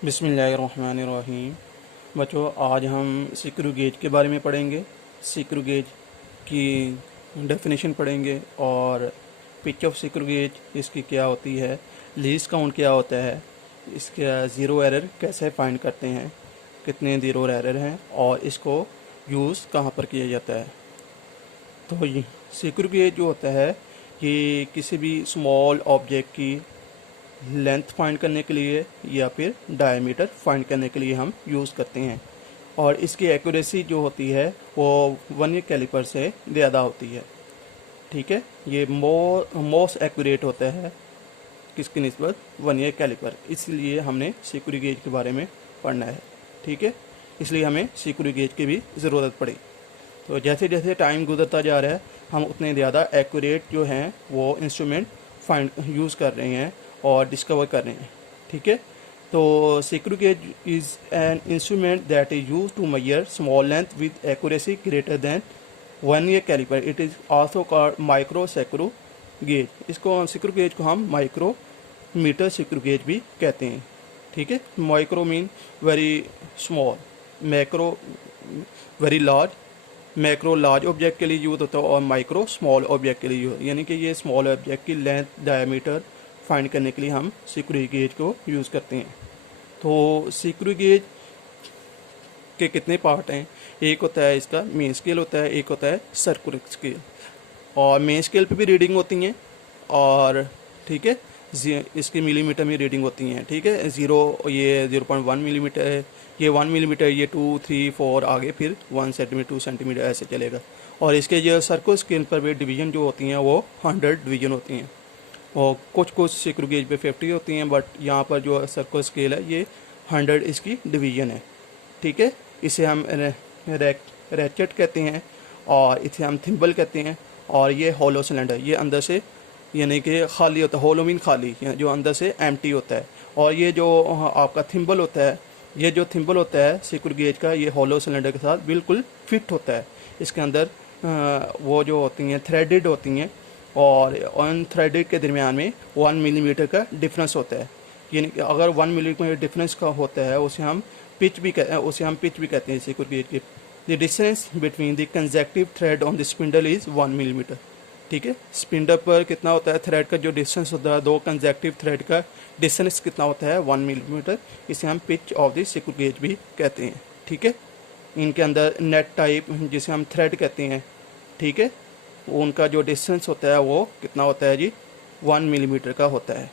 बिस्मिल्लाहिर्रहमानिर्रहीम। बच्चों, आज हम स्क्रू गेज के बारे में पढ़ेंगे। स्क्रू गेज की डेफिनेशन पढ़ेंगे और पिच ऑफ स्क्रू गेज इसकी क्या होती है, लीस्ट काउंट क्या होता है, इसका ज़ीरो एरर कैसे फाइंड करते हैं, कितने ज़ीरो एरर हैं और इसको यूज़ कहाँ पर किया जाता है। तो ये स्क्रू गेज जो होता है ये किसी भी स्मॉल ऑब्जेक्ट की लेंथ फाइंड करने के लिए या फिर डायमीटर फाइंड करने के लिए हम यूज़ करते हैं और इसकी एक्यूरेसी जो होती है वो वर्नियर कैलिपर से ज़्यादा होती है। ठीक है, ये मोस्ट एक्यूरेट होता है किसकी निस्बत, वर्नियर कैलिपर। इसलिए हमने स्क्रू गेज के बारे में पढ़ना है। ठीक है, इसलिए हमें स्क्रू गेज की भी ज़रूरत पड़ी। तो जैसे जैसे टाइम गुजरता जा रहा है हम उतने ज़्यादा एक्यूरेट जो हैं वो इंस्ट्रूमेंट फाइंड यूज़ कर रहे हैं और डिस्कवर कर रहे हैं। ठीक है, तो screw gauge is an instrument that is use to measure small length with accuracy greater than vernier calliper. It is also called micro screw gauge. इसको स्क्रू गेज को हम माइक्रो मीटर स्क्रू गेज भी कहते हैं। ठीक है, micro mean very small, macro very large. Macro large object के लिए यूज होता है और माइक्रो स्मॉल ऑब्जेक्ट के लिए यूज, यानी कि ये स्मॉल ऑब्जेक्ट की लेंथ डायमीटर फाइंड करने के लिए हम स्क्रू गेज को यूज़ करते हैं। तो स्क्रू गेज के कितने पार्ट हैं, एक होता है इसका मेन स्केल होता है, एक होता है सर्कुलर स्केल। और मेन स्केल पे भी रीडिंग होती हैं और ठीक है इसकी मिलीमीटर में रीडिंग होती हैं। ठीक है, ये 0.1 मिलीमीटर है, ये 1 मिलीमीटर, ये 2, 3, 4 आगे फिर 1 सेंटीमीटर 2 सेंटीमीटर ऐसे चलेगा। और इसके जो सर्कुलर स्केल पर भी डिवीज़न जो होती हैं वो 100 डिवीज़न होती हैं और कुछ कुछ स्क्रू गेज पे 50 होती हैं, बट यहाँ पर जो सर्कुलर स्केल है ये 100 इसकी डिवीज़न है। ठीक है, इसे हम रैचेट कहते हैं और इसे हम थिम्बल कहते हैं। और ये होलो सिलेंडर, ये अंदर से यानी कि खाली होता है, होलो मीन खाली, जो अंदर से एम्प्टी होता है। और ये जो आपका थिम्बल होता है, ये जो थिम्बल होता है स्क्रू गेज का, ये होलो सिलेंडर के साथ बिल्कुल फिट होता है। इसके अंदर वो जो होती हैं थ्रेडेड होती हैं और ऑन थ्रेडेड के दरमियान में 1 मिलीमीटर का डिफरेंस होता है। यानी कि अगर 1 मिलीमीटर डिफरेंस का होता है उसे हम पिच भी कहते हैं स्क्रू गेज की। The distance between the consecutive thread on the spindle is 1 millimetre. ठीक है, स्पिंडल पर कितना होता है थ्रेड का जो डिस्टेंस होता है, दो कंसेक्टिव थ्रेड का डिस्टेंस कितना होता है 1 मिलीमीटर। इसे हम pitch of the screw gauge भी कहते हैं। ठीक है, इनके अंदर नेट टाइप जिसे हम थ्रेड कहते हैं, ठीक है, उनका जो डिस्टेंस होता है वो कितना होता है जी 1 मिलीमीटर का होता है।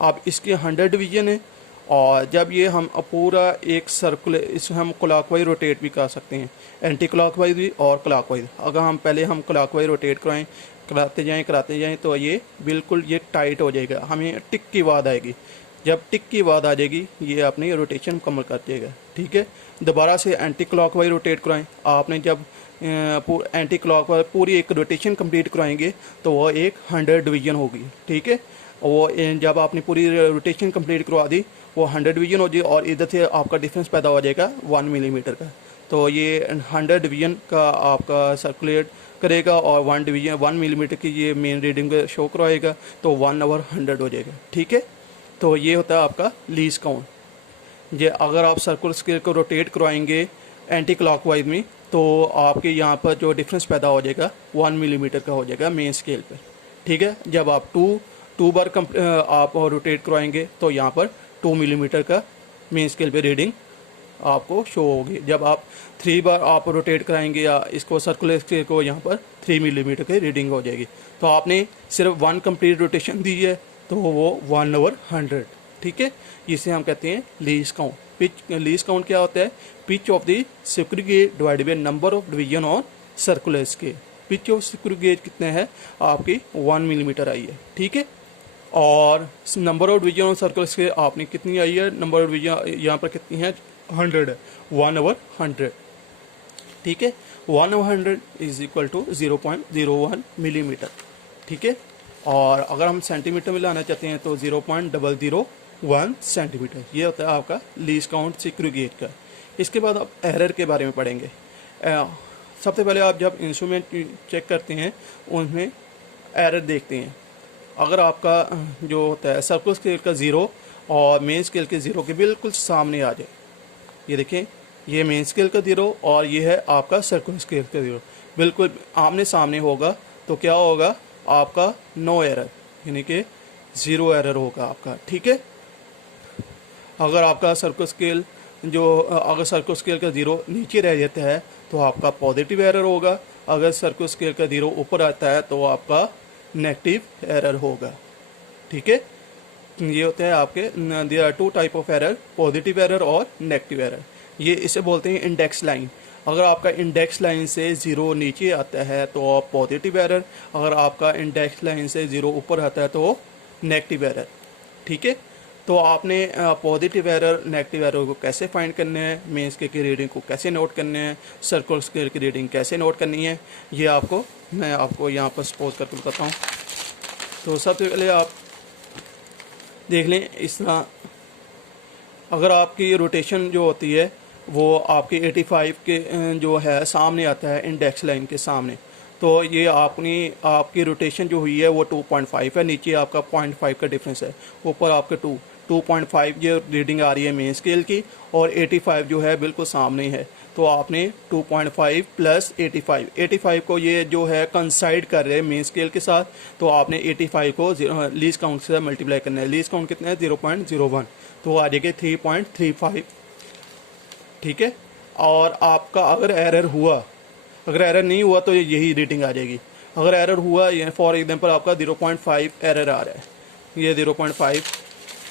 अब इसके 100 डिवीजन है और जब ये हम पूरा एक सर्कुलर, इसे हम क्लॉकवाइज रोटेट भी कर सकते हैं, एंटी क्लॉकवाइज भी और क्लॉकवाइज। अगर हम क्लॉकवाइज रोटेट कराते जाएं तो ये बिल्कुल ये टाइट हो जाएगा, हमें टिक की आवाज़ आएगी। जब टिक की आवाज़ आ जाएगी ये अपनी रोटेशन मुकम्मल कर देगा। ठीक है, दोबारा से एंटी क्लॉकवाइज रोटेट कराएं। आपने जब एंटी क्लॉकवाइज पूरी एक रोटेशन कंप्लीट कराएंगे तो वो एक 100 डिवीजन होगी। ठीक है, वो जब आपने पूरी रोटेशन कंप्लीट करवा दी वो 100 डिवीजन हो जाए और इधर से आपका डिफरेंस पैदा हो जाएगा 1 मिलीमीटर का। तो ये 100 डिवीजन का आपका सर्कुलेट करेगा और 1 मिलीमीटर की ये मेन रीडिंग शो करवाएगा, तो 1/100 हो जाएगा। ठीक है, तो ये होता है आपका लीस्ट काउंट। ये अगर आप सर्कुलर स्केल को रोटेट करवाएंगे एंटी क्लॉकवाइज में तो आपके यहाँ पर जो डिफरेंस पैदा हो जाएगा 1 मिलीमीटर का हो जाएगा मेन स्केल पर। ठीक है, जब आप टू बार आप रोटेट करवाएंगे तो यहाँ पर 2 मिलीमीटर का मेन स्केल पे रीडिंग आपको शो होगी। जब आप 3 बार आप रोटेट कराएंगे या इसको सर्कुलर स्केल को, यहाँ पर 3 मिलीमीटर की रीडिंग हो जाएगी। तो आपने सिर्फ 1 कंप्लीट रोटेशन दी है तो वो 1/100। ठीक है, इसे हम कहते हैं लीस्ट काउंट। लीस्ट काउंट क्या होता है, pitch of the screw gauge divided by number of division on circular scale. Pitch of screw gauge कितने है आपकी 1 मिलीमीटर आई है। ठीक है, और number of division on circular scale आपने कितनी आई है, नंबर ऑफ डिवीजन यहाँ पर कितनी है 100 है, 1/100। ठीक है, 1/100 इज इक्वल टू 0.01 मिलीमीटर। ठीक है, और अगर हम सेंटीमीटर में लाना चाहते हैं तो 0.001 सेंटीमीटर। ये होता है आपका लीस्ट काउंट स्क्रू गेज का। इसके बाद आप एरर के बारे में पढ़ेंगे। सबसे पहले आप जब इंस्ट्रूमेंट चेक करते हैं उनमें एरर देखते हैं। अगर आपका जो होता है सर्कुलर स्केल का ज़ीरो और मेन स्केल के ज़ीरो के बिल्कुल सामने आ जाए, ये देखें, ये मेन स्केल का ज़ीरो और ये है आपका सर्कुलर स्केल का ज़ीरो, बिल्कुल आमने सामने होगा, तो क्या होगा आपका नो एरर, यानी कि ज़ीरो एरर होगा आपका। ठीक है, अगर आपका सर्कुलर स्केल अगर सर्कुलर स्केल का ज़ीरो नीचे रह जाता है तो आपका पॉजिटिव एरर होगा, अगर सर्कुलर स्केल का ज़ीरो ऊपर आता है तो आपका नेगेटिव एरर होगा। ठीक है, ये होते हैं आपके there are two type of error, positive error और नेगेटिव एरर। ये इसे बोलते हैं इंडेक्स लाइन। अगर आपका इंडेक्स लाइन से ज़ीरो नीचे आता है तो पॉजिटिव एरर, अगर आपका इंडेक्स लाइन से ज़ीरो ऊपर आता है तो नेगेटिव एरर। ठीक है, तो आपने पॉजिटिव एरर नेगेटिव एरर को कैसे फाइंड करना है, मेन स्केल की रीडिंग को कैसे नोट करना है, सर्कुलर स्केल की रीडिंग कैसे नोट करनी है, ये मैं आपको यहाँ पर सपोज करके बताता हूँ। तो सबसे पहले आप देख लें इस तरह, अगर आपकी रोटेशन जो होती है वो आपकी 85 के जो है सामने आता है इंडेक्स लाइन के सामने, तो ये आपकी रोटेशन जो हुई है वो 2.5 है, नीचे आपका 0.5 का डिफरेंस है, ऊपर आपके 2.5 ये रीडिंग आ रही है मेन स्केल की, और 85 जो है बिल्कुल सामने है, तो आपने 2.5 प्लस 85 को ये जो है कंसाइड कर रहे हैं मेन स्केल के साथ, तो आपने 85 को लीस्ट काउंट से मल्टीप्लाई करना है। लीस्ट काउंट कितना है 0.01, तो आ जाएगा 3.35। ठीक है, और आपका अगर एरर नहीं हुआ तो यही रीडिंग आ जाएगी। अगर एरर हुआ, ये फॉर एग्जांपल आपका 0.5 एरर आ रहा है, ये 0.5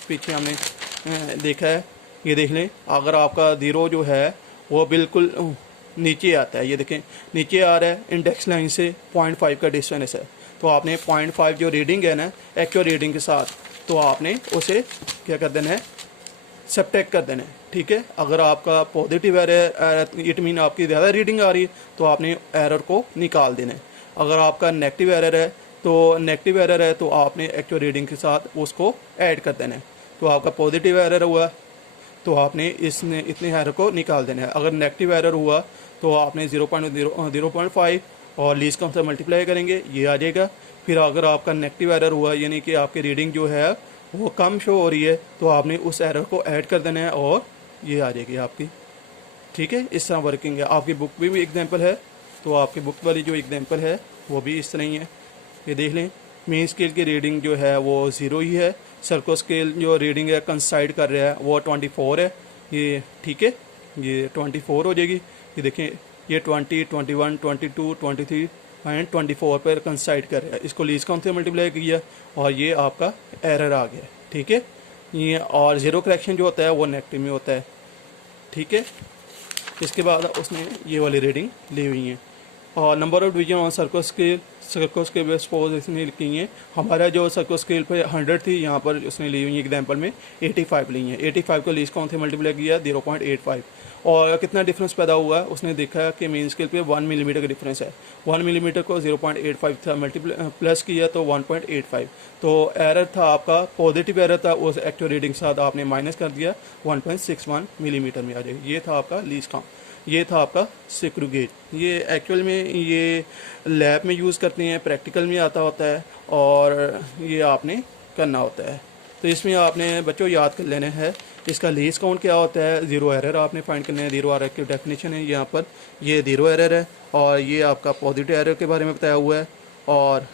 पीछे हमने देखा है, ये देख लें, अगर आपका ज़ीरो जो है वो बिल्कुल नीचे आता है, ये देखें नीचे आ रहा है, इंडेक्स लाइन से 0.5 का डिस्टेंस है, तो आपने 0.5 जो रीडिंग है ना एक्चुअल रीडिंग के साथ, तो आपने उसे क्या कर देना है, सब्ट्रैक्ट कर देना है। ठीक है, अगर आपका पॉजिटिव एरर इट मीन आपकी ज़्यादा रीडिंग आ रही है तो आपने एरर को निकाल देना है। अगर आपका नेगेटिव एरर है तो आपने एक्चुअल रीडिंग के साथ उसको ऐड कर देना है। तो आपका पॉजिटिव एरर हुआ तो आपने इतने एरर को निकाल देना है। अगर नेगेटिव एरर हुआ तो आपने 0.5 और लीस्ट काउंट से मल्टीप्लाई करेंगे, ये आ जाएगा। फिर अगर आपका नेगेटिव एरर हुआ यानी कि आपकी रीडिंग जो है वो कम शो हो रही है, तो आपने उस एरर को ऐड कर देना है और ये आ जाएगी आपकी। ठीक है, इस तरह वर्किंग है। आपकी बुक भी एग्जांपल है, तो आपकी बुक वाली जो एग्जांपल है वो भी इस तरह ही है। ये देख लें, मेन स्केल की रीडिंग जो है वो 0 ही है, सर्कुलर स्केल जो रीडिंग है कंसाइड कर रहा है वो 24 है। ये ठीक है, ये 24 हो जाएगी। ये देखें, ये 20, 21, 22, 23 एंड 24 पर कंसाइड कर रहा है। इसको लीस्ट काउंट से मल्टीप्लाई किया और ये आपका एरर आ गया। ठीक है, ये और ज़ीरो करेक्शन जो होता है वो नेगेटिव में होता है। ठीक है, इसके बाद उसने ये वाली रीडिंग ली हुई है। और number of division on circular scale base suppose इसने लिखी है। हमारा जो सर्कुलर स्केल पे 100 थी, यहाँ पर उसने ली हुई है एग्जांपल में 85 ली है। 85 को लीस्ट काउंट से मल्टीप्लाई किया 0.85 और कितना डिफरेंस पैदा हुआ है, उसने देखा कि मेन स्केल पे 1 मिलीमीटर का डिफरेंस है। 1 मिलीमीटर को 0.85 था मल्टीप्लाई प्लस किया तो 1.85, तो एरर था आपका पॉजिटिव एरर था, उस एक्चुअल रीडिंग के साथ आपने माइनस कर दिया 1.61 मिलीमीटर में आ जाएगा। ये था आपका लीस्ट काउंट, ये था आपका स्क्रू गेज। ये एक्चुअल में ये लैब में यूज़ करते हैं, प्रैक्टिकल में आता होता है और ये आपने करना होता है। तो इसमें आपने बच्चों याद कर लेना है इसका लीस्ट काउंट क्या होता है, ज़ीरो एरर आपने फाइंड करना है। ज़ीरो एरर की डेफिनेशन है यहाँ पर, ये ज़ीरो एरर है और ये आपका पॉजिटिव एरर के बारे में बताया हुआ है। और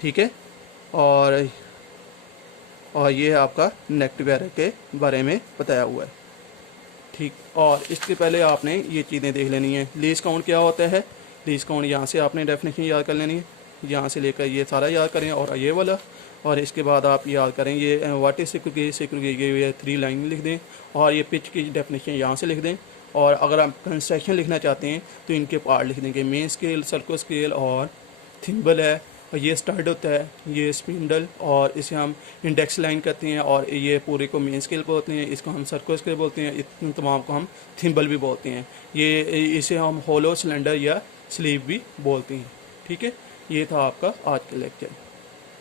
ठीक है, और ये आपका नेगेटिव एरर के बारे में बताया हुआ है। ठीक, और इसके पहले आपने ये चीज़ें देख लेनी है। लीस्ट काउंट क्या होता है, लीस्ट काउंट यहाँ से आपने डेफिनेशन याद कर लेनी है, यहाँ से लेकर ये सारा याद करें और ये वाला, और इसके बाद आप याद करें ये व्हाट इज स्क्रू गेज ये 3 लाइन लिख दें और ये पिच की डेफिनेशन यहाँ से लिख दें। और अगर आप कंस्ट्रक्शन लिखना चाहते हैं तो इनके पार्ट लिख देंगे, मेन स्केल, सर्कुलर स्केल और थिम्बल है, और ये स्टड होता है, ये स्पिंडल, और इसे हम इंडेक्स लाइन कहते हैं, और ये पूरे को मेन स्केल बोलते हैं, इसको हम सर्कुलर स्केल बोलते हैं, इन तमाम को हम थिम्बल भी बोलते हैं। ये इसे हम होलो सिलेंडर या स्लीव भी बोलते हैं। ठीक है, ये था आपका आज का लेक्चर।